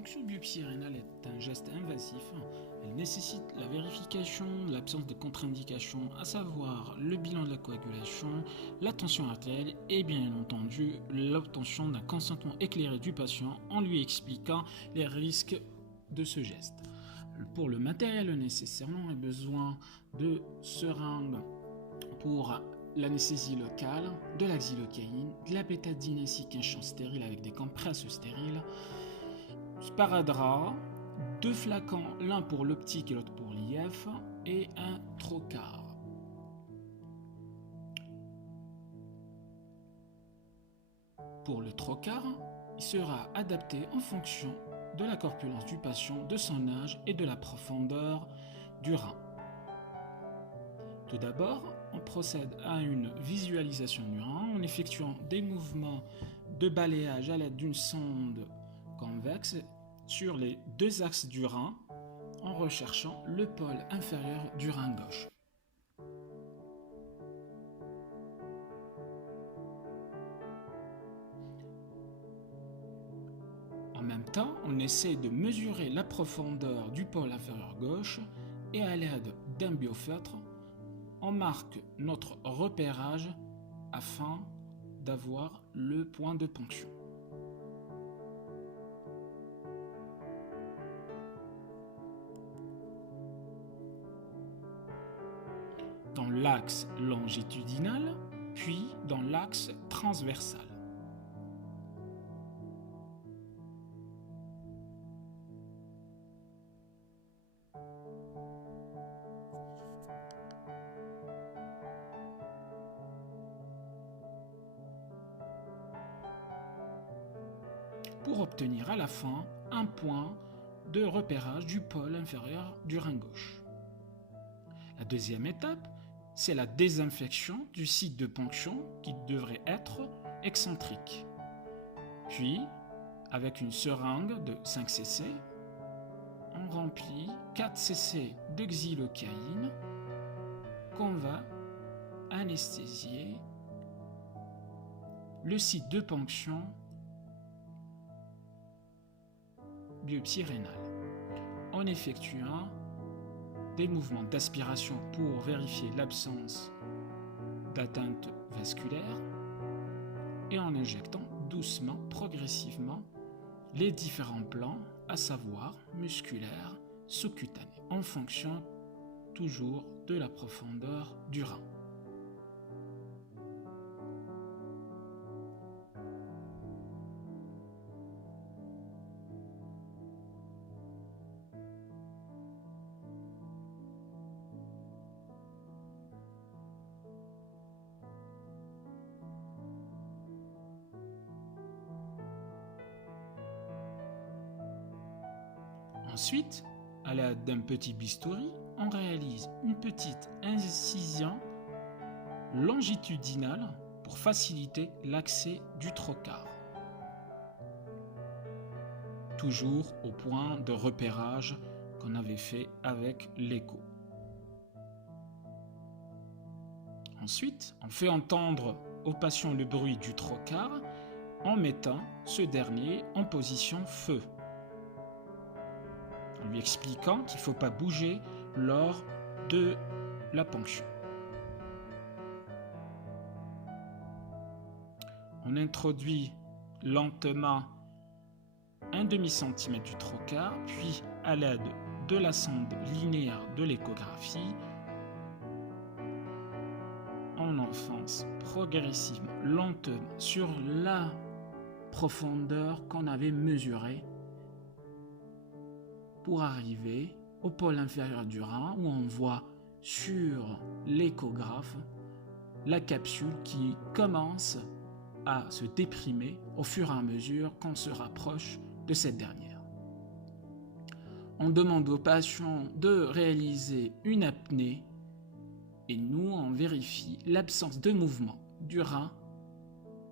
ponction biopsie rénale est un geste invasif. Elle nécessite la vérification de l'absence de contre-indication, à savoir le bilan de la coagulation, la tension artérielle et bien entendu l'obtention d'un consentement éclairé du patient en lui expliquant les risques de ce geste. Pour le matériel nécessaire, on a besoin de seringues pour l'anesthésie locale, de la xylocaïne, de la bétadine ainsi qu'un champ stérile avec des compresses stériles, sparadrap, 2 flacons, l'un pour l'optique et l'autre pour l'IF, et un trocar. Pour le trocar, il sera adapté en fonction de la corpulence du patient, de son âge et de la profondeur du rein. Tout d'abord, on procède à une visualisation du rein en effectuant des mouvements de balayage à l'aide d'une sonde convexe sur les 2 axes du rein en recherchant le pôle inférieur du rein gauche. En même temps, on essaie de mesurer la profondeur du pôle inférieur gauche et à l'aide d'un biofeutre, on marque notre repérage afin d'avoir le point de ponction. Dans l'axe longitudinal, puis dans l'axe transversal. Pour obtenir à la fin un point de repérage du pôle inférieur du rein gauche. La deuxième étape, c'est la désinfection du site de ponction qui devrait être excentrique. Puis, avec une seringue de 5 cc, on remplit 4 cc de xylocaïne qu'on va anesthésier le site de ponction biopsie rénale en effectuant des mouvements d'aspiration pour vérifier l'absence d'atteinte vasculaire et en injectant doucement, progressivement les différents plans, à savoir musculaire, sous-cutané, en fonction toujours de la profondeur du rein. Ensuite, à l'aide d'un petit bistouri, on réalise une petite incision longitudinale pour faciliter l'accès du trocar. Toujours au point de repérage qu'on avait fait avec l'écho. Ensuite, on fait entendre au patient le bruit du trocar en mettant ce dernier en position feu, en lui expliquant qu'il ne faut pas bouger lors de la ponction. On introduit lentement un demi-centimètre du trocar, puis à l'aide de la sonde linéaire de l'échographie, on enfonce progressivement, lentement, sur la profondeur qu'on avait mesurée pour arriver au pôle inférieur du rein où on voit sur l'échographe la capsule qui commence à se déprimer au fur et à mesure qu'on se rapproche de cette dernière. On demande aux patients de réaliser une apnée et nous on vérifie l'absence de mouvement du rein,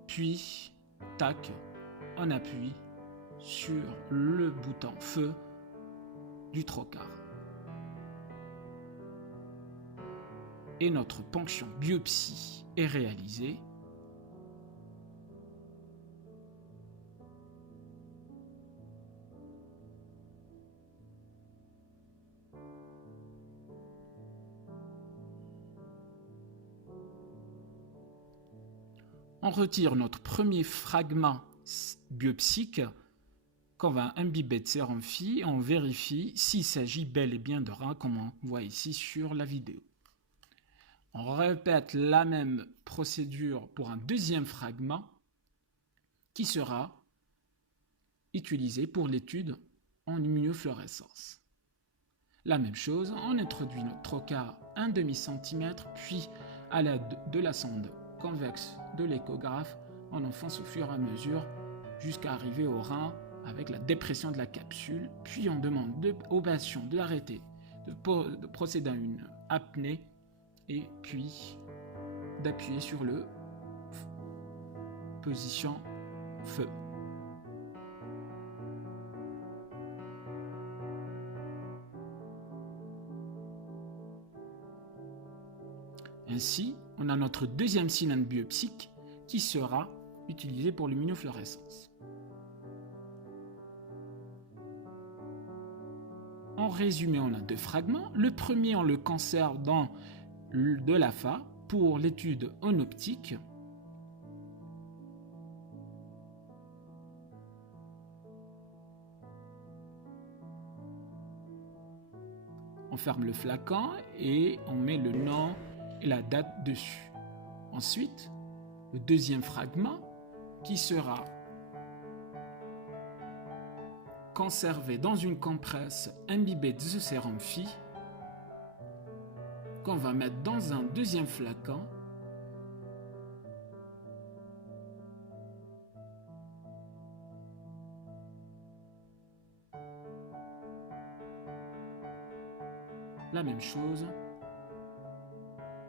puis tac, on appuie sur le bouton feu du trocar. Et notre ponction biopsie est réalisée. on retire notre premier fragment biopsique qu'on va imbiber de sérum Phi et on vérifie s'il s'agit bel et bien de rein comme on voit ici sur la vidéo. On répète la même procédure pour un deuxième fragment qui sera utilisé pour l'étude en immunofluorescence. La même chose, on introduit notre trocar 1/2 cm, puis à l'aide de la sonde convexe de l'échographe, on enfonce au fur et à mesure jusqu'à arriver au rein avec la dépression de la capsule, puis on demande au patient d'arrêter, de procéder à une apnée et puis d'appuyer sur le position feu. Ainsi, on a notre deuxième cylindre biopsique qui sera utilisé pour l'immunofluorescence. En résumé, on a deux fragments. Le premier, on le conserve dans de l'AFA pour l'étude en optique. On ferme le flacon et on met le nom et la date dessus. Ensuite, le deuxième fragment qui sera conservé dans une compresse imbibée de ce sérum Phi qu'on va mettre dans un deuxième flacon la même chose,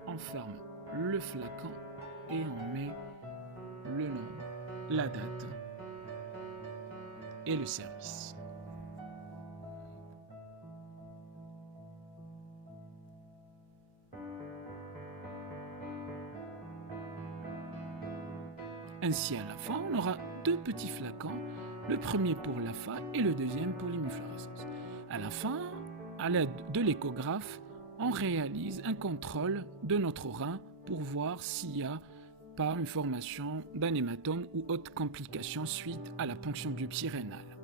on ferme le flacon et on met le nom, la date et le service. Ainsi, à la fin, on aura deux petits flacons, le premier pour l'AFA et le deuxième pour l'immunofluorescence. À la fin, à l'aide de l'échographe, on réalise un contrôle de notre rein pour voir s'il n'y a pas une formation d'un hématome ou autre complication suite à la ponction biopsie rénale.